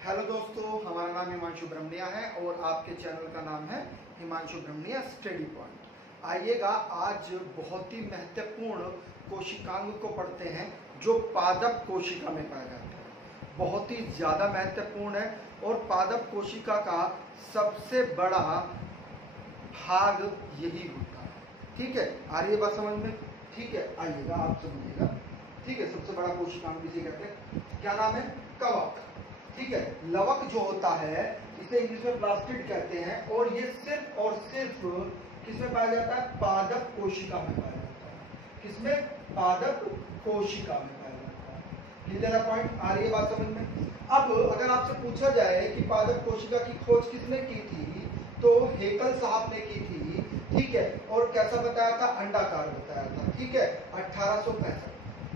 Hello दोस्तों, हमारा नाम हिमांशु ब्रह्मनिया है और आपके चैनल का नाम है हिमांशु ब्रह्मनिया स्टडी पॉइंट। आइएगा, आज बहुत ही महत्वपूर्ण कोशिकांग को पढ़ते हैं जो पादप कोशिका में पाया जाता है। बहुत ही ज़्यादा महत्वपूर्ण है और पादप कोशिका का सबसे बड़ा भाग यही होता है। ठीक है, आ रही है बात समझ में? ठीक है, आइएगा आप समझिएगा। ठीक है, सबसे बड़ा कोशिकांग इसे कहते हैं, क्या नाम है? कवक। ठीक है, लवक जो होता है इसे इंग्लिश में प्लास्टिड कहते हैं और ये सिर्फ और सिर्फ किसमें पाया जाता है? पादप कोशिका में पाया जाता है। किसमें? पादप कोशिका में पाया जाता है। क्लियर है पॉइंट? आ रही है बात समझ में? अब अगर आपसे पूछा जाए कि पादप कोशिका की खोज किसने की थी, तो हेकल साहब ने की थी। ठीक है, और कैसा बताया था? अंडाकार बताया था। ठीक है, 1865।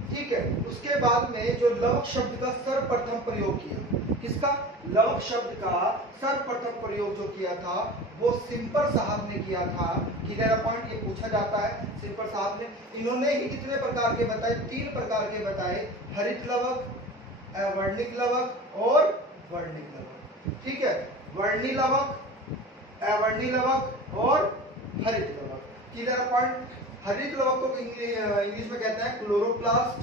ठीक है, उसके बाद में जो लवक शब्द का सर्वप्रथम प्रयोग किया, किसका? लवक शब्द का सर्वप्रथम प्रयोग जो किया था वो सिंपर साहब ने किया था। Clear point? ये पूछा जाता है, सिंपर साहब ने। इन्होंने ही कितने प्रकार के बताए? 3 प्रकार के बताए, हरित लवक, अवर्णिक लवक और वर्णिक लवक। ठीक है, वर्णी लवक, अवर्णी लवक और हरित लवक। Clear point? हरित लवक को इंग्लिश में कहते हैं क्लोरोप्लास्ट,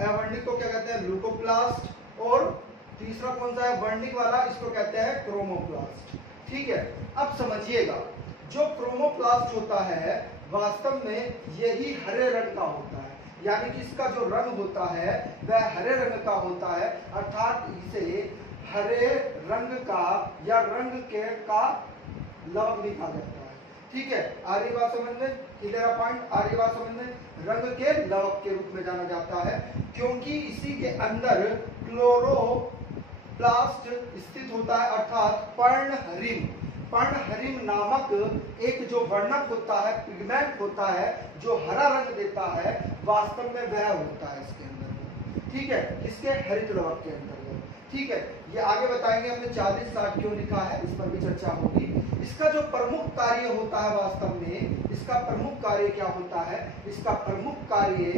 अवर्णिक को क्या कहते हैं? ल्यूकोप्लास्ट और तीसरा कौन सा है वर्णिक वाला? इसको कहते हैं क्रोमोप्लास्ट। ठीक है, अब समझिएगा, जो क्रोमोप्लास्ट होता है वास्तव में यही हरे रंग का होता है, यानी कि इसका जो रंग होता है वह हरे रंग का होता है, अर्थात इसे हरे रंग का या रंग के का लवक भी कहा जाता है। ठीक है, आरी बात समझ में? Clear point? आरी बात समझ में? रंग के लवक के रूप में जाना जाता है क्योंकि इसी के अंदर क्लोरोप्लास्ट स्थित होता है, अर्थात पर्णहरिम। पर्णहरिम नामक एक जो वर्णक होता है, पिगमेंट होता है जो हरा रंग देता है, वास्तव में वह होता है इसके अंदर। ठीक है, किसके? हरित लवक के अंदर। ठीक है, ये आगे बताएंगे। हमने 40-60 क्यों लिखा है, इस पर भी चर्चा होगी। इसका जो प्रमुख कार्य होता है वास्तव में, इसका प्रमुख कार्य क्या होता है? इसका प्रमुख कार्य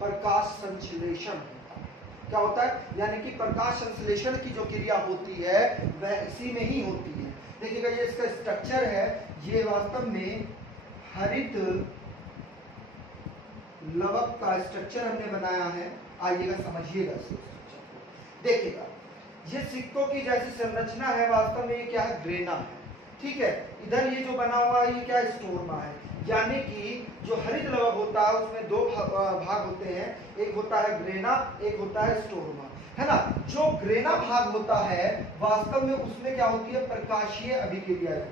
प्रकाश संश्लेषण होता है। क्या होता है? यानी कि प्रकाश संश्लेषण की जो क्रिया होती है वह इसी में ही होती है। देखिएगा, ये इसका स्ट्रक्चर है, ये वास्तव में हरित लवक का स्ट्रक्चर हमने बनाया है। आइएगा, समझिएगा इसको, स्ट्रक्चर को देखिएगा। ये सिक्कों की जैसी संरचना है, वास्तव में ये क्या है? ग्रेना है। ठीक है, इधर ये जो बना हुआ है ये क्या? स्टोरमा है। यानी कि जो हरित लवक होता है उसमें 2 भाग होते हैं, एक होता है ग्रेना, एक होता है स्टोरमा, है ना। जो ग्रेना भाग होता है वास्तव में उसमें क्या होती है? प्रकाशीय अभिक्रिया होती है।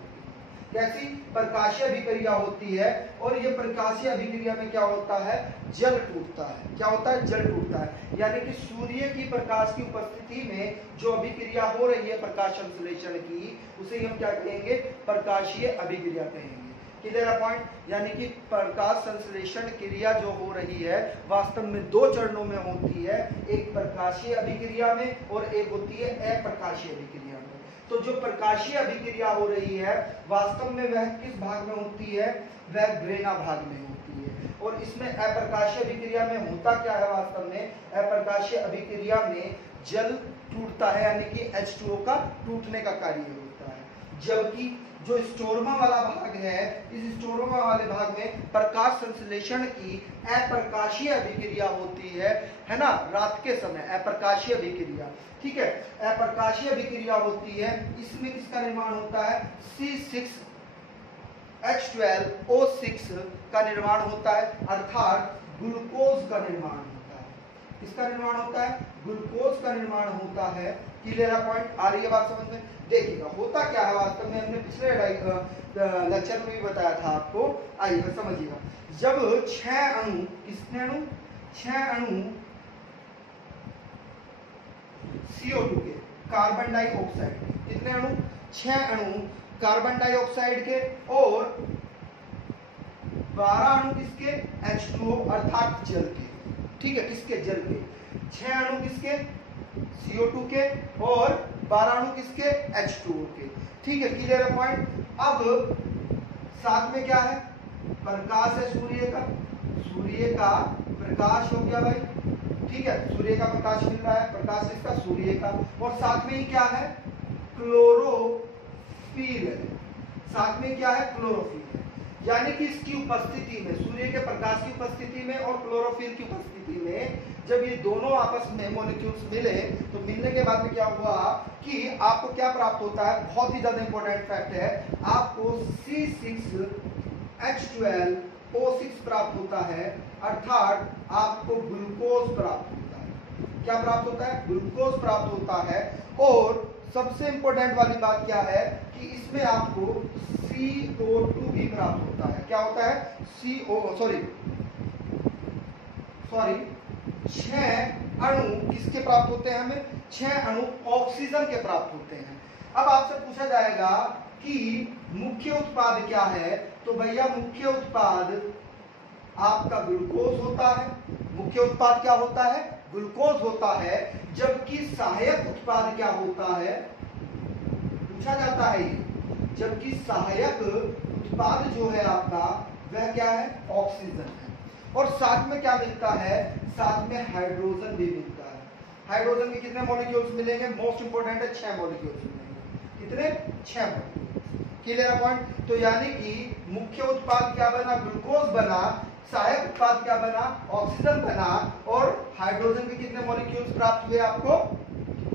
कैसी? प्रकाशीय अभिक्रिया होती है। और ये प्रकाशीय अभिक्रिया में क्या होता है? जल टूटता है। क्या होता है? जल टूटता है। यानी कि सूर्य की प्रकाश की उपस्थिति में जो अभिक्रिया हो रही है प्रकाश संश्लेषण की, उसे हम क्या कहेंगे? प्रकाशीय अभिक्रिया कहेंगे। Clear point? यानी कि प्रकाश संश्लेषण क्रिया जो हो रही है वास्तव में 2 चरणों में होती है, एक प्रकाशीय अभिक्रिया में और एक होती है अप्रकाशीय अभिक्रिया में। तो जो प्रकाशीय अभिक्रिया हो रही है वास्तव में वह किस भाग में होती है? वह ग्रेना भाग में होती है। और इसमें अप्रकाशीय अभिक्रिया में होता क्या है? वास्तव में अप्रकाशीय अभिक्रिया में जल टूटता है, यानी कि H2O का टूटने का कार्य होता है। जबकि जो स्टोरमा वाला भाग है, इस स्टोरमा वाले भाग में प्रकाश संश्लेषण की अप्रकाशीय अभिक्रिया होती है ना, रात के समय अप्रकाशीय अभिक्रिया। ठीक है, अप्रकाशीय अभिक्रिया होती है। इसमें किसका निर्माण होता है? C6H12O6 का निर्माण होता है, अर्थात ग्लूकोज का निर्माण होता है। किसका निर्माण होता है? ग्लूकोज का निर्माण होता है। Clear point? आ रही है बात समझ में? देखिएगा, होता क्या है वास्तव में, हमने पिछले लेक्चर में भी बताया था आपको। आइएगा, समझिएगा। जब 6 अणु, कितने अणु? 6 अणु CO2 के, कार्बन डाइऑक्साइड, कितने अणु? 6 अणु कार्बन डाइऑक्साइड के और 12 अणु किसके? H2O अर्थात जल के। ठीक है, किसके? जल के। 6 अणु किसके? CO2 के और 12 अणु किसके? H2O के। ठीक है, क्लियर पॉइंट? अब साथ में क्या है? प्रकाश है सूर्य का। सूर्य का प्रकाश हो गया भाई। ठीक है, सूर्य का प्रकाश मिल रहा है, प्रकाश इसका सूर्य का, और साथ में ही क्या है, क्लोरोफिल है, साथ में क्या है, क्लोरोफिल है। यानी कि इसकी उपस्थिति में, सूर्य के प्रकाश की उपस्थिति में और क्लोरोफिल की उपस्थिति में जब ये दोनों आपस में मॉलिक्यूल्स मिले, तो मिलने के बाद में क्या हुआ कि आपको क्या प्राप्त होता है, बहुत ही ज्यादा इंपॉर्टेंट फैक्ट है, आपको C6H12O6 प्राप्त होता है, अर्थात आपको ग्लूकोज प्राप्त होता है। क्या प्राप्त होता है, ग्लूकोज प्राप्त होता है। और सबसे इंपॉर्टेंट वाली बात क्या है कि इसमें आपको CO2 भी प्राप्त होता है। क्या होता है, छह अणु किसके प्राप्त होते हैं, हमें 6 अणु ऑक्सीजन के प्राप्त होते हैं। अब आपसे पूछा जाएगा कि मुख्य उत्पाद क्या है, तो भैया मुख्य उत्पाद आपका ग्लूकोज होता है। मुख्य उत्पाद क्या होता है, ग्लूकोज होता है, जबकि सहायक उत्पाद क्या होता है, पूछा जाता है, जबकि सहायक उत्पाद जो है आपका वह क्या है, ऑक्सीजन है। और साथ में क्या मिलता है, साथ में हाइड्रोजन भी मिलता है। हाइड्रोजन के कितने मॉलिक्यूल्स मिलेंगे, मोस्ट इंपोर्टेंट है 6 मॉलिक्यूल्स मिलेंगे। कितने, 6 मॉलिक्यूल्स। Clear point. तो यानी कि मुख्य उत्पाद क्या बना, ग्लूकोज बना, सहायक उत्पाद क्या बना, ऑक्सीजन बना, और हाइड्रोजन के कितने मॉलिक्यूल्स प्राप्त हुए आपको,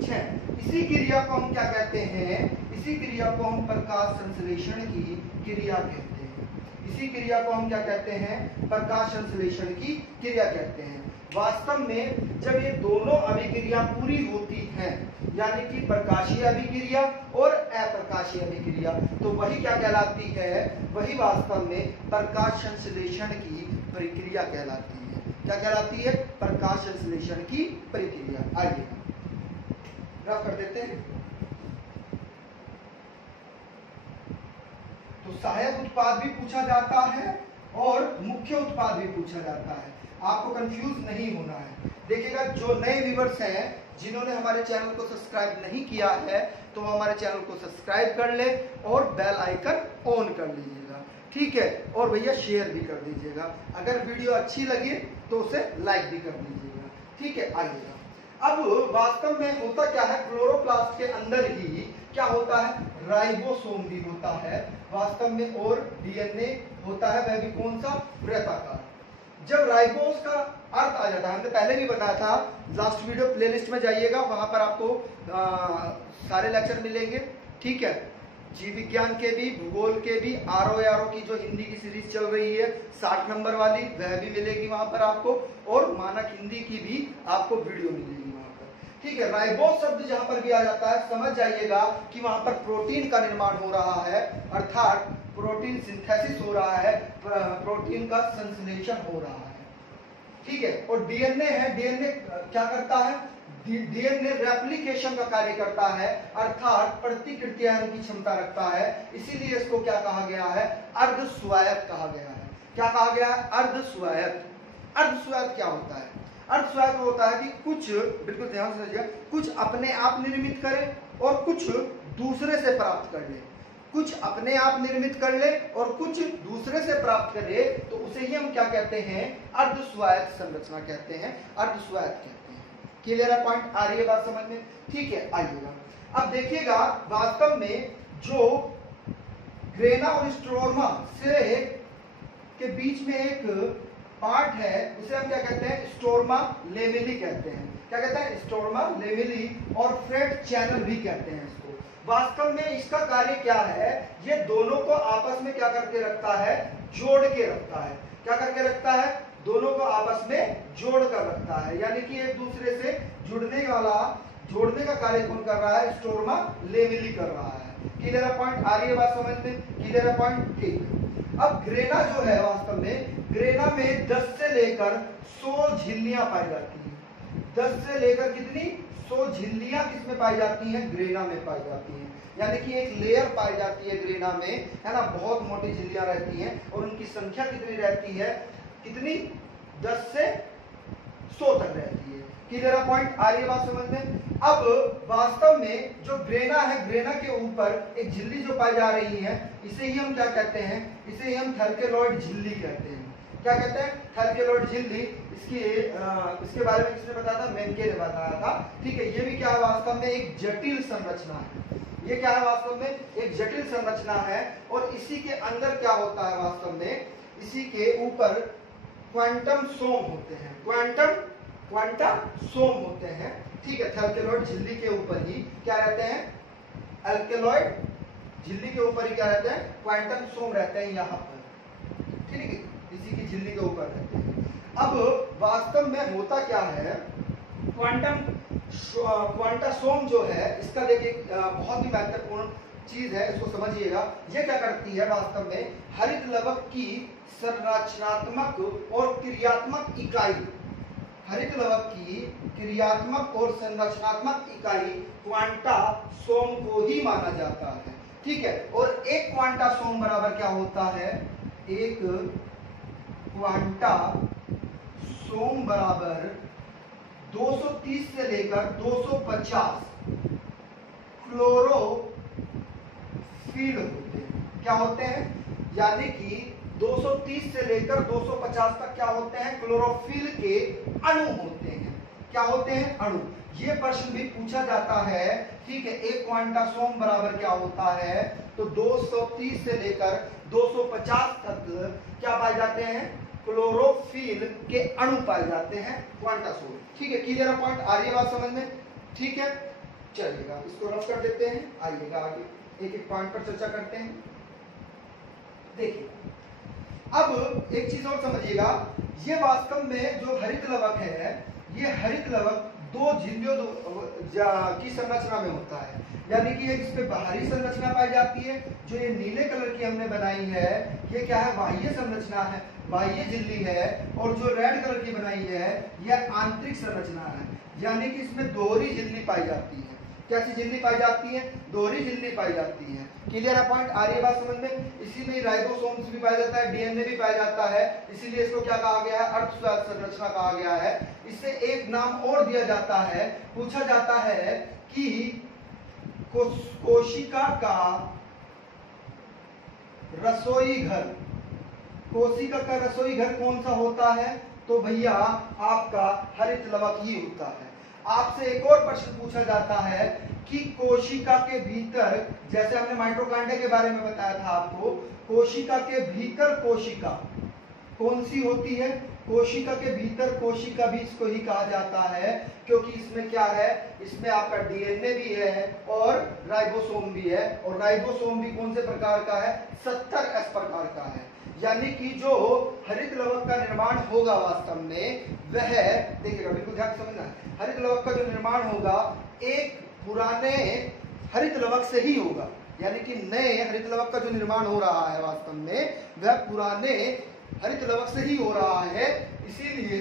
6। इसी क्रिया को हम क्या कहते हैं, इसी क्रिया को हम प्रकाश संश्लेषण की क्रिया कहते हैं। इसी क्रिया को हम क्या कहते हैं, प्रकाश संश्लेषण की क्रिया कहते हैं। वास्तव में जब ये दोनों अभिक्रिया पूरी होती हैं, यानी कि प्रकाशीय अभिक्रिया और अप्रकाशीय अभिक्रिया, तो वही क्या कहलाती है, वही वास्तव में प्रकाश संश्लेषण की प्रक्रिया कहलाती है। क्या कहलाती है, प्रकाश संश्लेषण की प्रक्रिया। आइए ग्राफ कर देते हैं। तो सहायक उत्पाद भी पूछा जाता है और मुख्य उत्पाद भी पूछा जाता है, आपको कंफ्यूज नहीं होना है। देखिएगा, जो नए व्यूअर्स हैं, जिन्होंने हमारे चैनल को सब्सक्राइब नहीं किया है, तो वो हमारे चैनल को सब्सक्राइब कर ले और बेल आइकन ऑन कर लीजिएगा, ठीक है। और भैया शेयर भी कर दीजिएगा, अगर वीडियो अच्छी लगे तो उसे लाइक भी कर दीजिएगा, ठीक है। आइएगा, अब वास्तव में होता क्या है, क्लोरोप्लास्ट के अंदर ही क्या होता है, राइबोसोम भी होता है वास्तव में, और डीएनए होता है, वह भी कौन सा, वृत्ताकार। जब राइबोस का अर्थ आ जाता है, हमने पहले भी बताया था, लास्ट वीडियो प्लेलिस्ट में जाइएगा, वहां पर आपको सारे लेक्चर मिलेंगे, ठीक है। जीव विज्ञान के भी, भूगोल के भी, आरओ की जो हिंदी की सीरीज चल रही है 60 नंबर वाली, वह भी मिलेगी वहां पर आपको, और मानक हिंदी की भी आपको वीडियो मिलेगी वहां पर, ठीक है। राइबोस शब्द जहां पर भी आ जाता है, समझ जाइएगा कि वहां पर प्रोटीन का निर्माण हो रहा है, अर्थात प्रोटीन सिंथेसिस हो रहा है, प्रोटीन का संश्लेषण हो रहा है, ठीक है। और डीएनए है, डीएनए क्या करता है, डीएनए रेप्लिकेशन का कार्य करता है, अर्थात प्रतिकृतियां की क्षमता रखता है, इसीलिए इसको क्या कहा गया है, अर्धस्वायत्त कहा गया है। क्या कहा गया है, अर्धस्वायत्त। अर्धस्वायत्त क्या होता है, अर्धस्वायत्त होता है कि कुछ, बिल्कुल ध्यान से समझिए, कुछ अपने आप निर्मित करे और कुछ दूसरे से प्राप्त कर ले। कुछ अपने आप निर्मित कर ले और कुछ दूसरे से प्राप्त करे, तो उसे ही हम क्या कहते हैं, अर्धस्वायत्त संरचना कहते हैं, अर्धस्वायत्त कहते हैं। क्लियर है पॉइंट, आ रही है बात समझ में, ठीक है। आइएगा, अब देखिएगा, वास्तव में जो ग्रेना और स्ट्रोमा सिरे के बीच में एक पार्ट है, उसे हम क्या कहते हैं, स्टोरमा लेमेली कहते हैं। क्या कहते हैं, स्टोरमा लेमेली, और फ्रेट चैनल भी कहते हैं इसको। वास्तव में इसका कार्य क्या है, ये दोनों को आपस में क्या करके रखता है, जोड़ के रखता है। क्या करके रखता है, दोनों को आपस में जोड़ कर रखता है, यानी कि एक दूसरे से जुड़ने वाला, जोड़ने का कार्य कौन कर रहा है, स्टोरमा लेमेली कर रहा है। क्लियर पॉइंट, आ रही है बात समझ में, क्लियर पॉइंट, ठीक। अब ग्रेना जो है, वास्तव में ग्रेना में 10 से लेकर 100 झिल्लियां पाई जाती हैं। 10 से लेकर कितनी, 100 झिल्लियां किसमें पाई जाती हैं, ग्रेना में पाई जाती हैं। यानी कि एक लेयर पाई जाती है ग्रेना में, है ना, बहुत मोटी झिल्लियां रहती हैं, और उनकी संख्या कितनी रहती है, कितनी, 10 से 100 तक रहती है। क्लियर पॉइंट, आ रही है बात समझ में। अब वास्तव में जो ग्रेना है, ग्रेना के ऊपर एक झिल्ली जो पाई जा रही है, इसे ही हम क्या कहते हैं, इसे ही हम थैलेकोइड झिल्ली कहते हैं। क्या कहते हैं? एल्केलॉइड झिल्ली। इसके बारे में किसने बताया था? मेन्के ने बताया था। ठीक है, ये भी क्या है वास्तव में एक जटिल संरचना है। ये क्या है वास्तव में? एक जटिल संरचना है। और इसी के अंदर क्या होता है वास्तव में? इसी के ऊपर क्वांटम सोम होते हैं। क्वांटा सोम होते हैं। ठीक है, एल्केलॉइड झिल्ली के ऊपर ही क्या रहते हैं? एल्केलॉइड झिल्ली के ऊपर ही क्या रहते हैं? क्वांटम सोम रहते हैं यहाँ पर। ठीक है, इसी की झिल्ली के ऊपर रहते हैं। अब वास्तव में होता क्या है? क्वांटा सोम जो है, इसका देखिए बहुत ही महत्वपूर्ण चीज है, इसको समझिएगा। ये क्या करती है वास्तव में? हरित लवक की संरचनात्मक और क्रियात्मक इकाई, हरित लवक की क्रियात्मक और संरचनात्मक इकाई क्वांटा सोम को ही माना जाता है। ठीक है, और एक क्वांटा सोम बराबर क्या होता है? एक क्वांटा सोम बराबर 230 से लेकर 250 क्लोरोफिल होते हैं। क्या होते हैं? यानी कि 230 से लेकर 250 तक क्या होते हैं? क्लोरोफिल के अणु होते हैं। क्या होते हैं? अणु। ये प्रश्न भी पूछा जाता है। ठीक है, एक क्वांटा सोम बराबर क्या होता है? तो 230 से लेकर 250 तक क्या पाए जाते हैं? क्लोरोफिल के अणु पाए जाते हैं क्वांटा सोम। ठीक है, क्लियर पॉइंट? आ रही है बात समझ में? ठीक है, चलिएगा इसको रफ कर देते हैं। आइएगा आगे एक एक पॉइंट पर चर्चा करते हैं। देखिए, अब एक चीज और समझिएगा। ये वास्तव में जो हरित लवक है, ये हरित लवक दो झिल्लियों की संरचना में होता है। यानी कि एक इसमें बाहरी संरचना पाई जाती है, जो ये नीले कलर की हमने बनाई है, ये क्या है? बाह्य संरचना है, बाह्य झिल्ली है। और जो रेड कलर की बनाई है, यह आंतरिक संरचना है। यानी कि इसमें दोहरी झिल्ली पाई जाती है। कैसी झिल्ली पाई जाती है? दोहरी झिल्ली पाई जाती है। क्लियर है पॉइंट? आ रही है बात समझ में? इसी में राइबोसोम्स भी पाया जाता है, डीएनए भी पाया जाता है। इसीलिए इसको क्या कहा गया है? अर्धश्वेत संरचना कहा गया है। इससे एक नाम और दिया जाता है। पूछा जाता है कि कोशिका का रसोई घर, कोशिका का रसोई घर कौन सा होता है? तो भैया आपका हरित लवक ही होता है। आपसे एक और प्रश्न पूछा जाता है कि कोशिका के भीतर, जैसे हमने माइटोकॉन्ड्रिया के बारे में बताया था आपको, कोशिका के भीतर कोशिका कौन सी होती है? कोशिका के भीतर कोशिका भी इसको ही कहा जाता है, क्योंकि इसमें क्या है? इसमें आपका डीएनए भी है और राइबोसोम भी है। और राइबोसोम भी कौन से प्रकार का है? 70S प्रकार का है। यानी कि जो हरित लवक का निर्माण होगा वास्तव में, वह देखिएगा, बिल्कुल ध्यान से समझना, हरित लवक का जो निर्माण होगा एक पुराने हरित लवक से ही होगा। यानी कि नए हरित लवक का जो निर्माण हो रहा है वास्तव में, वह पुराने हरित लवक से ही हो रहा है। इसीलिए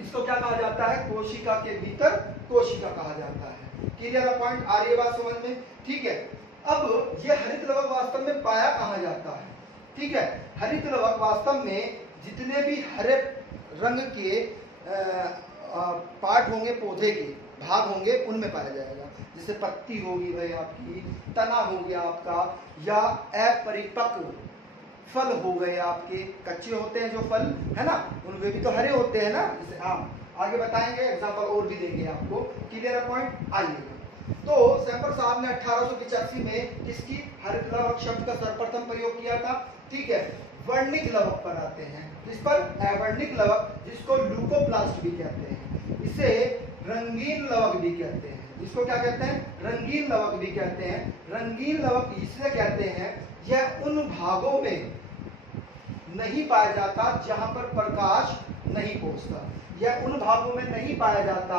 इसको क्या कहा जाता है? कोशिका के भीतर कोशिका कहा जाता है। Clear point? आ रही है बात समझ में? ठीक है, अब ये हरित लवक वास्तव में पाया कहाँ जाता है? ठीक है, हरित लवक वास्तव में जितने भी हरे रंग के पार्ट होंगे, पौधे के भाग होंगे, उनमें पाया जाएगा। जैसे पत्ती होगी भाई आपकी, तना हो गया आपका, या अपरिपक्व फल हो गए आपके, कच्चे होते हैं जो फल है ना, उनमें भी तो हरे होते हैं ना, जैसे आम। आगे बताएंगे, एग्जांपल और भी देंगे आपको। Clear point? आइएगा। तो सैम्पर साहब ने 1885 में किसकी हरित लवक शब्द का सर्वप्रथम प्रयोग किया था? ठीक है, वर्णिक लवक पर आते हैं। इस पर अवर्णिक लवक, जिसको ल्यूकोप्लास्ट भी कहते हैं, इसे रंगीन लवक भी कहते हैं। जिसको क्या कहते हैं? रंगीन लवक भी कहते हैं। रंगीन लवक इसलिए कहते हैं, यह उन भागों में नहीं पाया जाता जहां पर प्रकाश नहीं पहुंचता। यह उन भागों में नहीं पाया जाता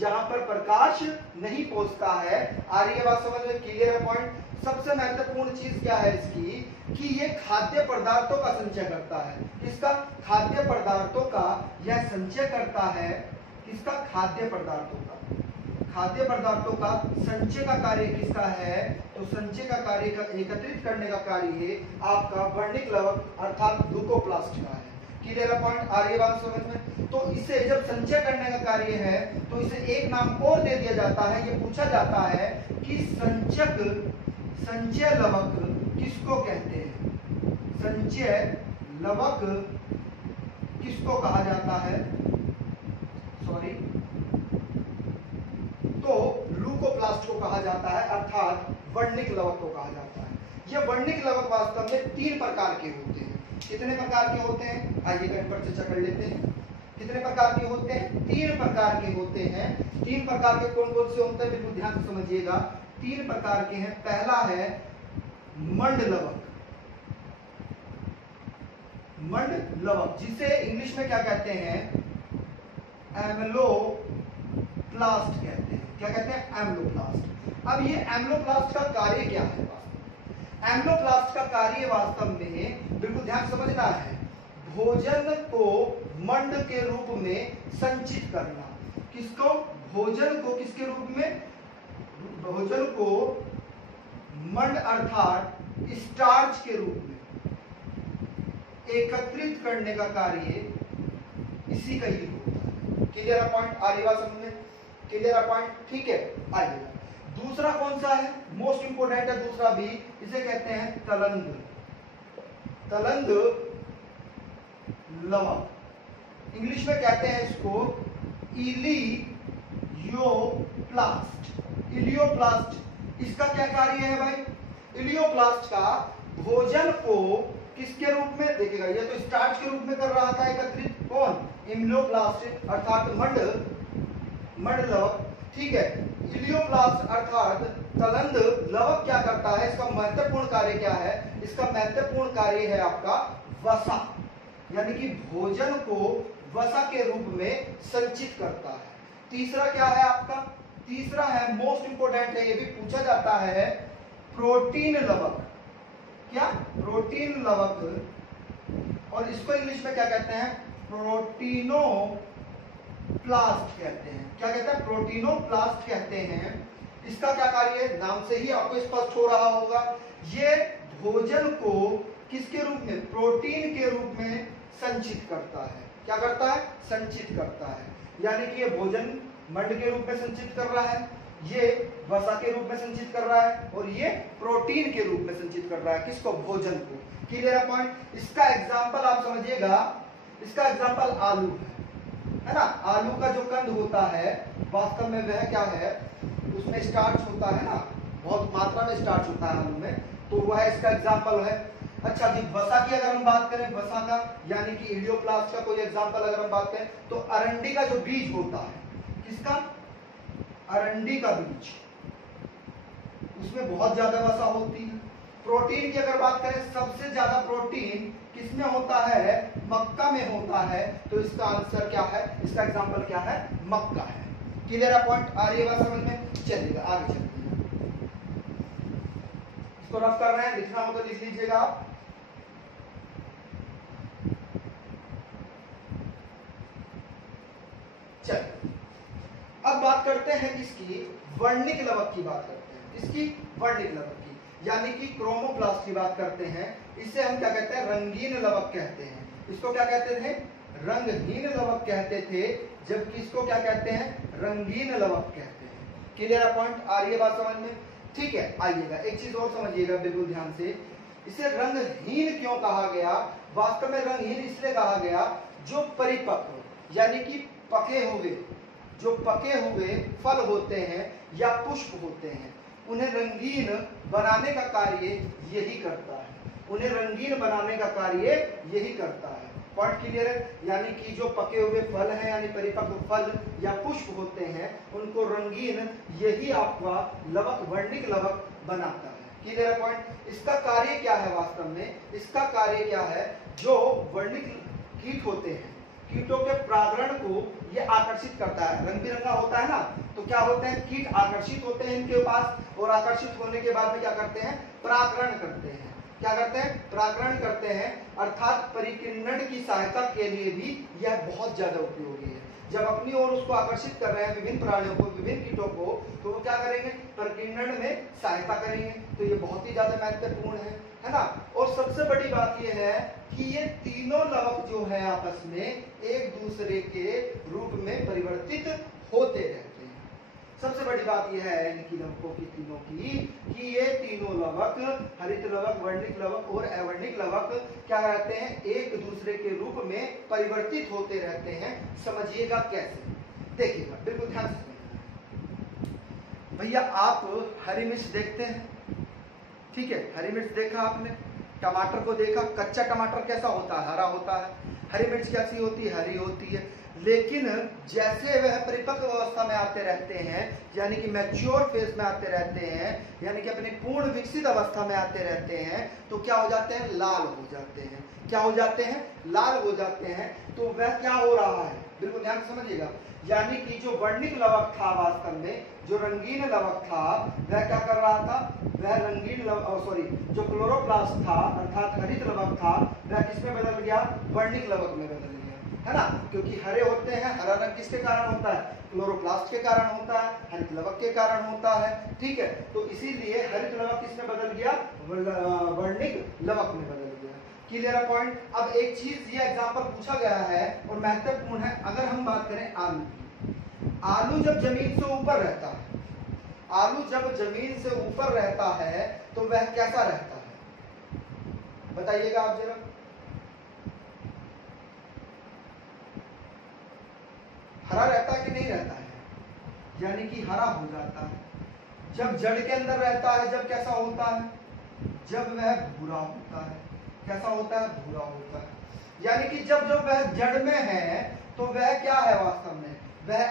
जहां पर प्रकाश नहीं पहुंचता है। आ रही है बात समझ में? क्लियर है पॉइंट? सबसे महत्वपूर्ण चीज क्या है इसकी, कि ये खाद्य पदार्थों का संचय करता है। किसका? खाद्य पदार्थों का यह संचय करता है। किसका? खाद्य पदार्थों का। खाद्य पदार्थों का संचय का कार्य किसका है? तो संचय का कार्य का एकत्रित करने का कार्य है आपका वर्णिक लवक अर्थात ल्यूकोप्लास्ट का है। Clear point? आ रही है बात समझ में? तो इसे जब संचय करने का कार्य है, तो इसे एक नाम और दे दिया जाता है। ये पूछा जाता है कि संचय लवक किसको कहते हैं? संचय लवक किसको कहा जाता है, सॉरी, तो लूकोप्लास्ट को कहा जाता है, अर्थात वर्णिक लवक को कहा जाता है। ये वर्णिक लवक वास्तव में 3 प्रकार के होते हैं। कितने प्रकार के होते हैं, आइए कहीं पर चर्चा कर लेते हैं। कितने प्रकार के होते हैं, 3 प्रकार के होते हैं। 3 प्रकार के कौन कौन से होते हैं, बिल्कुल ध्यान से समझिएगा। 3 प्रकार के हैं। पहला है मंड लवक, मंड लवक, जिसे इंग्लिश में क्या कहते हैं, एम्लोप्लास्ट कहते हैं। क्या कहते हैं, एम्लोप्लास्ट। अब ये एम्लोप्लास्ट का कार्य क्या है, एम्लोप्लास्ट का कार्य वास्तव में बिल्कुल ध्यान समझना है, भोजन को मंड के रूप में संचित करना। किसको, भोजन को किसके रूप में, भोजन को मंड अर्थात स्टार्च के रूप में एकत्रित करने का कार्य इसी का ही होता है। क्लियर पॉइंट, आ रही बात समझ में, क्लियर पॉइंट, ठीक है। आइए दूसरा कौन सा है, मोस्ट इंपोर्टेंट है दूसरा भी, इसे कहते हैं तलंग, तलंग लवक। इंग्लिश में कहते हैं इसको इलियोप्लास्ट, इलियोप्लास्ट। इसका क्या कार्य है भाई, इलियोप्लास्ट का भोजन को किसके रूप में, देखिएगा ये तो स्टार्च के रूप में कर रहा था एकत्रित, कौन, इलियोप्लास्ट अर्थात मंड लवक, ठीक है। इलियोप्लास्ट अर्थात तलंग लवक क्या करता है, इसका महत्वपूर्ण कार्य क्या है, इसका महत्वपूर्ण कार्य है आपका वसा, यानी कि भोजन को वसा के रूप में संचित करता है। तीसरा क्या है आपका, तीसरा है मोस्ट इंपोर्टेंट है, ये भी पूछा जाता है, प्रोटीन लवक। क्या, प्रोटीन लवक, और इसको इंग्लिश में क्या कहते हैं, प्रोटीनोप्लास्ट कहते हैं। क्या कहते हैं, प्रोटीनोप्लास्ट कहते हैं। इसका क्या कार्य है, नाम से ही आपको स्पष्ट हो रहा होगा, ये भोजन को किसके रूप में, प्रोटीन के रूप में संचित करता है। क्या करता है, संचित करता है, यानी कि ये भोजन मंड के रूप में संचित कर रहा है, ये वसा के रूप में संचित कर रहा है, और ये प्रोटीन के रूप में संचित कर रहा है, किसको, भोजन को। Clear point. इसका एग्जाम्पल आप समझिएगा, इसका एग्जाम्पल आलू है ना। आलू का जो कंद होता है वास्तव में वह क्या है, उसमें स्टार्च होता है ना, बहुत मात्रा में स्टार्च होता है आलू में, तो वह इसका एग्जाम्पल है। अच्छा जी, वसा की अगर हम बात करें, वसा का यानी कि इलियोप्लास्ट का कोई एग्जाम्पल अगर हम बात करें, तो अरंडी का जो बीज होता है, किसका, अरंडी का बीज, उसमें बहुत ज्यादा वसा होती है। प्रोटीन की अगर बात करें, सबसे ज्यादा प्रोटीन किसमें होता है, मक्का में होता है, तो इसका आंसर क्या है, इसका एग्जाम्पल क्या है, मक्का है। क्लियर पॉइंट, आ रही है बात समझ में, चलिएगा आगे चलते हैं। इसको रफ कर रहे हैं, लिखना हो तो लिख लीजिएगा आप। चलिए अब बात करते हैं इसकी वर्णिक लवक की बात करते हैं, इसकी वर्णिक लवक की, यानी कि क्रोमोप्लास्ट की बात करते हैं। इसे हम क्या कहते हैं, रंगीन लवक कहते हैं। इसको क्या कहते थे, रंगहीन लवक कहते थे, जबकि इसको क्या कहते हैं, रंगीन लवक कहते हैं। क्लियर पॉइंट, आ रही है बात समझ में, ठीक है। आइएगा एक चीज और समझिएगा बिल्कुल ध्यान से, इसे रंगहीन क्यों कहा गया, वास्तव में रंगहीन इसलिए कहा गया, जो परिपक्व यानी कि पके हुए, जो पके हुए फल होते हैं या पुष्प होते हैं, उन्हें रंगीन बनाने का कार्य यही करता है, उन्हें रंगीन बनाने का कार्य यही करता है। पॉइंट क्लियर है, यानी कि जो पके हुए फल हैं यानी परिपक्व फल या पुष्प होते हैं, उनको रंगीन यही आपका लवक, वर्णिक लवक बनाता है। Clear point. इसका कार्य क्या है, वास्तव में इसका कार्य क्या है, जो वर्णिक कीट होते हैं, कीटों के परागण को ये आकर्षित करता है। रंग बिरंगा होता है ना, तो क्या होते हैं, कीट आकर्षित होते हैं इनके पास, और आकर्षित होने के बाद में क्या करते हैं, परागण करते हैं। क्या करते हैं, परागण करते हैं, अर्थात परिकिरण की सहायता के लिए भी यह बहुत ज्यादा उपयोगी है। जब अपनी ओर उसको आकर्षित कर रहे हैं विभिन्न प्राणियों को, विभिन्न कीटों को, तो वो क्या करेंगे, परिकिरण में सहायता करेंगे। तो ये बहुत ही ज्यादा महत्वपूर्ण है ना। और सबसे बड़ी बात यह है कि ये तीनों लवक जो है आपस में एक दूसरे के रूप में परिवर्तित होते रहते हैं। सबसे बड़ी बात यह है इनकी लवकों की तीनों की कि ये तीनों लवक, हरित लवक, वर्णिक लवक और अवर्णिक लवक क्या रहते हैं, एक दूसरे के रूप में परिवर्तित होते रहते हैं। समझिएगा कैसे, देखिएगा बिल्कुल ध्यान से। भैया आप हरी मिर्च देखते हैं, ठीक है, हरी मिर्च देखा आपने, टमाटर को देखा, कच्चा टमाटर कैसा होता है, हरा होता है। हरी मिर्च कैसी होती है, हरी होती है। लेकिन जैसे वह परिपक्व अवस्था में आते रहते हैं, यानी कि मैच्योर फेज में आते रहते हैं, यानी कि अपनी पूर्ण विकसित अवस्था में आते रहते हैं, तो क्या हो जाते हैं, लाल हो जाते हैं। क्या हो जाते हैं, लाल हो जाते हैं। तो वह क्या हो रहा है, बिल्कुल ध्यान से समझिएगा। यानी कि जो वर्णिक लवक था, वास्तव में जो रंगीन लवक था, वह क्या कर रहा था, वह रंगीन जो क्लोरोप्लास्ट था अर्थात हरित लवक था, वह किसमें बदल गया, वर्णिक लवक में बदल गया, है ना। क्योंकि हरे होते हैं, हरा रंग किसके कारण होता है, क्लोरोप्लास्ट के कारण होता है, हरित लवक के कारण होता है, ठीक है। तो इसीलिए हरित लवक किसमें बदल गया, वर्णिक लवक में बदल गया। Clear point. अब एक चीज ये एग्जांपल पूछा गया है और महत्वपूर्ण है। अगर हम बात करें आलू की, आलू जब जमीन से ऊपर रहता है, आलू जब जमीन से ऊपर रहता है तो वह कैसा रहता है, बताइएगा आप जरा। हरा रहता है कि नहीं रहता है, यानी कि हरा हो जाता है। जब जड़ के अंदर रहता है, जब कैसा होता है, जब वह भूरा होता है। कैसा होता है, भूरा होता है। यानी कि जब वह जड़ में है तो वह क्या है, वास्तव में वह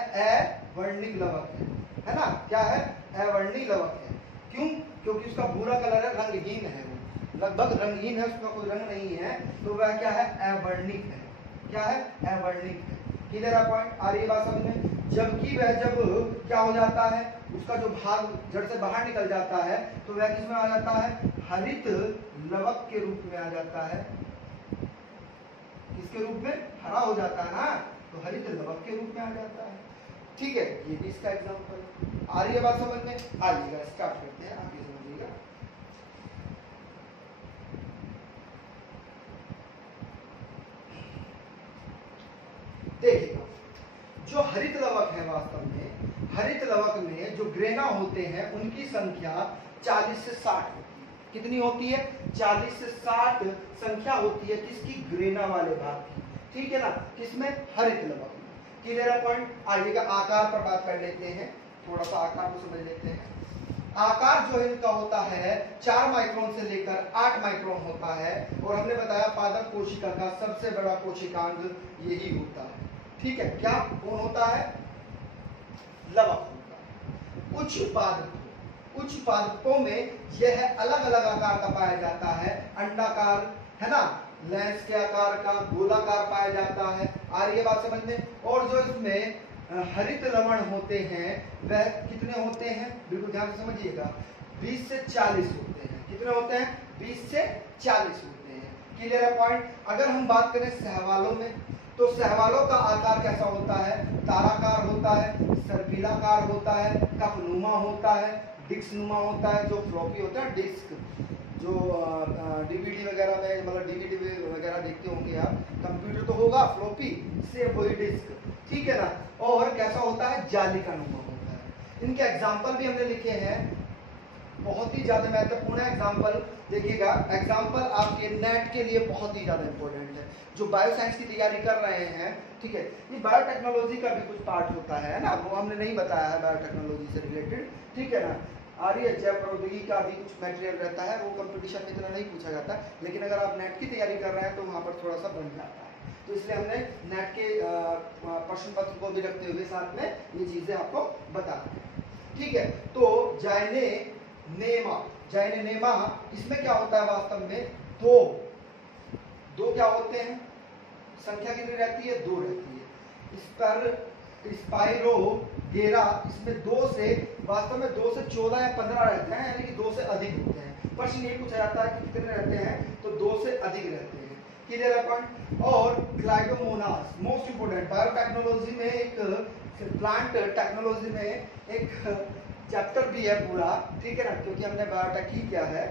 अवर्णिक लवक है ना। क्या है, अवर्णिक लवक है। क्यों, क्योंकि उसका भूरा कलर है, रंगहीन है, वो लगभग रंगहीन है, उसका कोई रंग नहीं है, तो वह क्या है, अवर्णिक है। क्या है, अवर्णिक है। क्लियर है पॉइंट, आ रही है बात समझ में। जबकि वह जब क्या हो जाता है, उसका जो भाग जड़ से बाहर निकल जाता है तो वह किसमें आ जाता है, हरित लवक के रूप में आ जाता है। किसके रूप में, हरा हो जाता है ना, तो हरित लवक के रूप में आ जाता है। ठीक है, ये भी इसका एग्जांपल। आ रही है बात समझ में, आइएगा स्टार्ट करते हैं, आगे समझिएगा। देखिएगा, जो हरित लवक है, वास्तव में हरित लवक में जो ग्रेना होते हैं उनकी संख्या 40 से 60 होती है। कितनी होती है, 40 से 60 संख्या होती है किसकी, ग्रेना वाले भाग की, ठीक है ना, किसमें, हरित लवक में। Clear point. आइएगा आकार पर बात कर लेते हैं, थोड़ा सा आकार को समझ लेते हैं। आकार जो इनका होता है 4 माइक्रोन से लेकर 8 माइक्रोन होता है, और हमने बताया पादप कोशिका का सबसे बड़ा कोशिकांग यही होता है, ठीक है। क्या, कौन होता है, लवक होता है। उच्च पादपों में यह अलग अलग आकार का पाया जाता है, अंडाकार, है ना, लेंस के आकार का, गोलाकार पाया जाता है। आ रही है बात समझ में। और जो इसमें हरित लवण होते हैं वह कितने होते हैं, बिल्कुल ध्यान से समझिएगा, 20 से 40 होते हैं। कितने होते हैं, 20 से 40 होते हैं। क्लियर है पॉइंट। अगर हम बात करें सहवालों में, तो सहवालों का आकार कैसा होता है, ताराकार होता है, सर्पिलाकार होता है, कपनुमा होता है, डिस्क नुमा होता है, जो फ्लॉपी होता है, डिस्क, जो डीवीडी वगैरह में, मतलब डीवीडी वगैरह देखते होंगे आप, कंप्यूटर तो होगा फ्लॉपी, से वही डिस्क, ठीक है ना। और कैसा होता है, जालिका नुमा होता है। इनके एग्जाम्पल भी हमने लिखे हैं, बहुत ही ज्यादा महत्वपूर्ण है एग्जाम्पल। देखिएगा, एग्जाम्पल आपके नेट के लिए बहुत ही ज्यादा इंपॉर्टेंट है। जो बायोसाइंस की तैयारी कर रहे हैं, ठीक है, ये बायोटेक्नोलॉजी का भी कुछ पार्ट होता है ना, वो हमने नहीं बताया है बायोटेक्नोलॉजी से रिलेटेड, ठीक है ना। आ रही है, जैव प्रौद्योगिकी का भी कुछ मटेरियल रहता है, वो कंपटीशन में इतना नहीं पूछा जाता, लेकिन अगर आप नेट की तैयारी कर रहे हैं तो वहाँ पर थोड़ा सा बन जाता है। तो इसलिए हमने नेट के प्रश्न पत्र को भी रखते हुए साथ में ये चीजें आपको बता दें, ठीक है। तो जाइनेनेमा, इसमें क्या होता है, वास्तव में दो क्या होते हैं, संख्या कितनी रहती है, 2 रहती है। इस पर स्पाइरोगेरा, इसमें 2 से, वास्तव में 2 से 14 या 15 रहते हैं, यानी कि 2 से अधिक होते हैं। प्रश्न ये पूछा जाता है कि कितने रहते हैं, तो 2 से अधिक रहते हैं। क्लियर है पॉइंट। और क्लाइडोमोनास, मोस्ट इंपोर्टेंट, बायोटेक्नोलॉजी में एक, प्लांट टेक्नोलॉजी में एक चैप्टर भी है पूरा, ठीक है ना, क्योंकि हमने बायोटेक ही किया है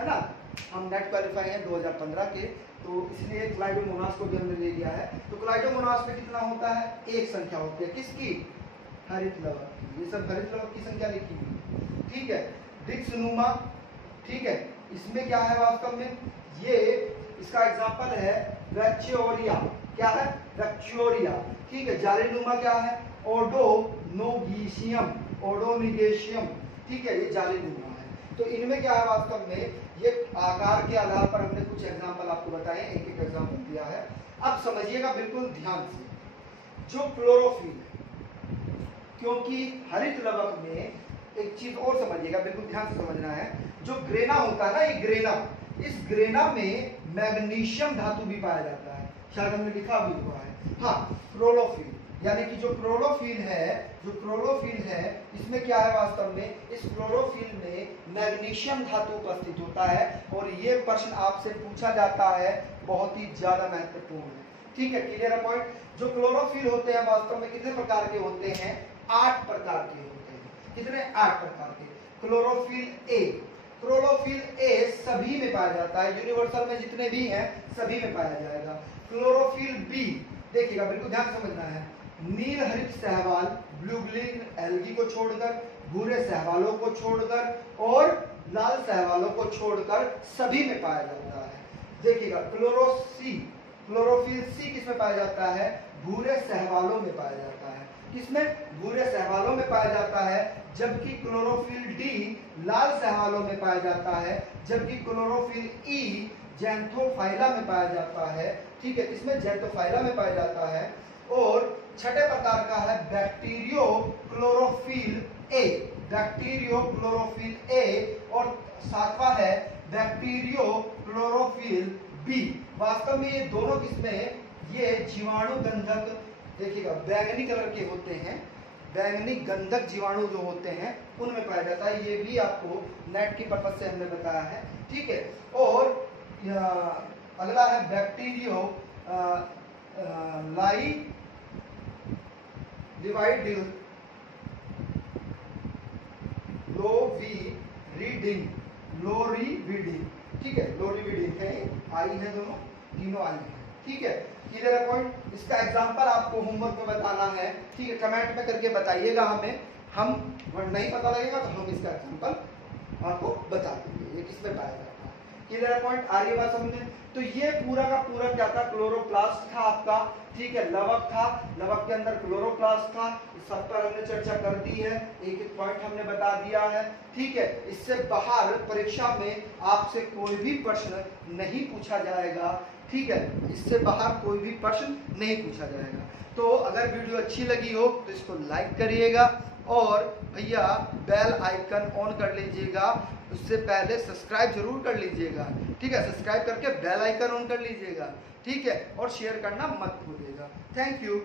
ना, हम नेट क्वालिफाई हैं 2015 के, तो इसलिए क्लाइडोमोनास को भी हमने ले लिया है। तो क्लाइडोमोनास में कितना होता है, 1 संख्या होती है, किसकी, हरित लवक की, ये सब हरित लवक की संख्या लिखी हुई, ठीक है। वृक्षनुमा, ठीक है, इसमें क्या है वास्तव में, ये इसका एग्जांपल है वैक्चोरिया, क्या है, वैक्चोरिया, ठीक है। जालीनुमा क्या है, ओडोनोगीशियम, ओडोनिगेशियम, ठीक है, ये जालीनुमा है। तो इनमें क्या है वास्तव में, ये आकार के आधार पर हमने कुछ एग्जांपल आपको बताए, एक एक एग्जांपल दिया है। अब समझिएगा बिल्कुल ध्यान से, जो क्लोरोफिल है, क्योंकि हरित लवक में एक चीज और समझिएगा, बिल्कुल ध्यान से समझना है, जो ग्रेना होता है ना, ये ग्रेना, इस ग्रेना में मैग्नीशियम धातु भी पाया जाता है, शायद हमने लिखा भी हुआ है। हाँ, क्लोरोफिल, यानी कि जो क्लोरोफिल है, इसमें क्या है वास्तव में, इस क्लोरोफिल में मैग्नीशियम धातु उपस्थित होता है, और ये प्रश्न आपसे पूछा जाता है, बहुत ही ज्यादा महत्वपूर्ण है, ठीक है। क्लियर है पॉइंट। जो क्लोरोफिल होते हैं वास्तव में कितने प्रकार के होते हैं, 8 प्रकार के होते हैं। कितने, 8 प्रकार के। क्लोरोफिल ए, क्लोरोफिल ए सभी में पाया जाता है, यूनिवर्सल में जितने भी हैं सभी में पाया जाएगा। क्लोरोफिल बी, देखिएगा बिल्कुल ध्यान समझना है, नील हरित सहवाल, ब्लू ग्रीन एल्गी को छोड़कर, भूरे सहवालों को छोड़कर और लाल सहवालों को छोड़कर सभी में पाया जाता है। देखिएगा क्लोरोफिल सी किसमें पाया जाता है, भूरे सहवालों में पाया जाता है। किसमें, भूरे सहवालों में पाया जाता है, जबकि क्लोरोफिल डी लाल सहवालों में पाया जाता है, जबकि क्लोरोफिल ई जैंथोफाइला में पाया जाता है, ठीक है, इसमें जैंथोफाइला में पाया जाता है। और छठे प्रकार का है bacterio chlorophyll A, bacterio chlorophyll A, और सातवां है बैक्टीरियो क्लोरोफिल बी। वास्तव में ये दोनों किसमें, ये जीवाणु गंधक, देखिएगा बैंगनी कलर के होते हैं, बैंगनी गंधक जीवाणु जो होते हैं उनमें पाया जाता है। ये भी आपको नेट की पर्पज से हमने बताया है, ठीक है। और अगला है बैक्टीरियो लाई डिवाइडिंग लोरीविडिंग, ठीक है, लोरीविडिंग है, आई है दोनों, तीनों आई है, ठीक है। क्लियर है पॉइंट। इसका एग्जांपल आपको होमवर्क में बताना है, ठीक है, कमेंट में करके बताइएगा हमें, हम नहीं पता लगेगा तो हम इसका एग्जांपल आपको बता देंगे ये किसमें पाया जाता है। क्लियर है पॉइंट, आ रही बात समझने। तो ये पूरा का पूरा क्या था, क्लोरोप्लास्ट था आपका, ठीक है, लवक था, लवक के अंदर क्लोरोप्लास्ट था, इस सब पर हमने चर्चा कर दी है, एक एक पॉइंट हमने बता दिया है, ठीक है। इससे बाहर परीक्षा में आपसे कोई भी प्रश्न नहीं पूछा जाएगा, ठीक है, इससे बाहर कोई भी प्रश्न नहीं पूछा जाएगा। तो अगर वीडियो अच्छी लगी हो तो इसको लाइक करिएगा, और भैया बेल आइकन ऑन कर लीजिएगा, उससे पहले सब्सक्राइब जरूर कर लीजिएगा, ठीक है, सब्सक्राइब करके बेल आइकन ऑन कर लीजिएगा, ठीक है, और शेयर करना मत भूलिएगा। Thank you.